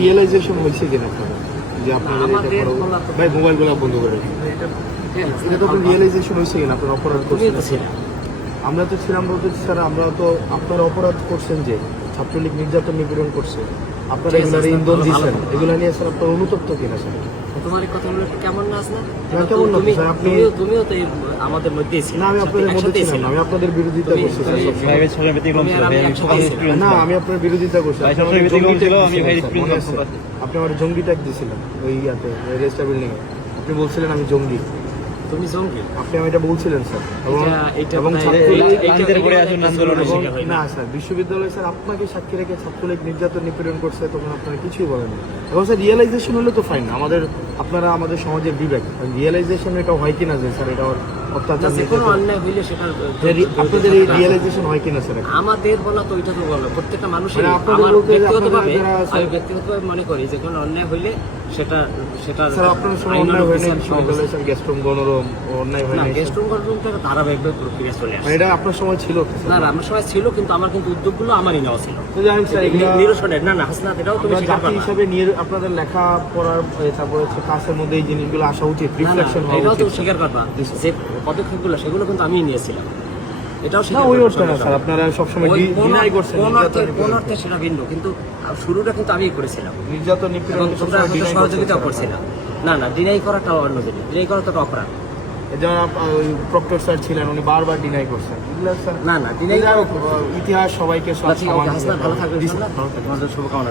Realisation হয়েছে কিনা আপনাদের যে আপনাদের ভাই মোবাইলগুলো বন্ধ করে রাখেন। এটা তো আপনার রিয়েলাইজেশন হয়েছে কিনা আপনার অপরাধ করছেন? আমরা তো ছিলাম বলতে স্যার, আমরা তো আপনার অপরাধ করছেন যে ছাত্রলীগ নির্যাতন নিপীড়ন করছে, আপনারা এগুলার ইন্ধন দিচ্ছেন, এগুলা নিয়ে স্যার আপনার অনুতপ্ত কিনা স্যার? তোমার কথাগুলো কেমন না আসলে? না কেমন না স্যার, আপনি তুমিও তো আমাদের মধ্যে ছিলে। না, আমি আপনাদের মধ্যে ছিলাম না, আমি আপনাদের বিরোধিতা করছি স্যার। না, আমি আপনার বিরোধিতা করছি। আপনি আমার জঙ্গি ট্যাগ দিয়েছিলেন ওই ইয়াতে রেজিস্টার বিল্ডিং এ, আপনি বলছিলেন আমি জঙ্গি। তুমি জঙ্গি? আপনি আমি এটা বলছিলেন স্যার। এবং না স্যার, বিশ্ববিদ্যালয় স্যার আপনাকে সাক্ষী রেখে ছাত্রলীগ নির্যাতন নিপীড়ন করছে, তখন আপনারা কিছুই বলেন না। এবং স্যার রিয়েলাইজেশন হলে তো ফাইন, আপনারা আমাদের সমাজের বিবেক, রিয়েলাইজেশন এটা হয় কিনা যে স্যার এটা অত্যাচার, কোনো অন্যায় হইলে সেটা আপনাদের এই রিয়েলাইজেশন হয় কিনা স্যার? আমাদের বলা তো ওইটা তো বলো, প্রত্যেকটা মানুষের ব্যক্তিগতভাবে মনে করি যে কোনো অন্যায় হইলে সেটা স্যার আপনার সময় অন্যায় হয় না বিশ্ববিদ্যালয় স্যার, গেস্টরুম গণরুম অন্যায় হয় না? গেস্টরুম গণরুমটা ধারাবাহিকভাবে প্রক্রিয়া চলে আসে। এটা আপনার সময় ছিল? না, আমার সময় ছিল, কিন্তু আমার কিন্তু উদ্যোগগুলো আমারই নেওয়া ছিল। তো জানেন স্যার নিরসনের না হাসনাত, এটাও তুমি জাতি হিসাবে আপনাদের লেখা পড়ার তারপরে হচ্ছে কাজের মধ্যে এই জিনিসগুলো আসা উচিত, রিফ্লেকশন হওয়া উচিত। এটাও তুমি স্বীকার করবা যে পদক্ষেপগুলো সেগুলো কিন্তু আমিই নিয়েছিলাম। এটাও না ওই অর্থে না স্যার, আপনারা সবসময় ডিনাই করছেন। কোন অর্থে সেটা ভিন্ন, কিন্তু শুরুটা কিন্তু আমিই করেছিলাম। নির্যাতন নিপীড়ন সহযোগিতা করছিলাম। না, ডিনাই করাটা অন্য জিনিস, ডিনাই করা তো অপরাধ। যারা প্রক্টর স্যার ছিলেন উনি বারবার ডিনাই করছেন। না, ডিনাই ইতিহাস সবাইকে ভালো থাকবে, শুভকামনা।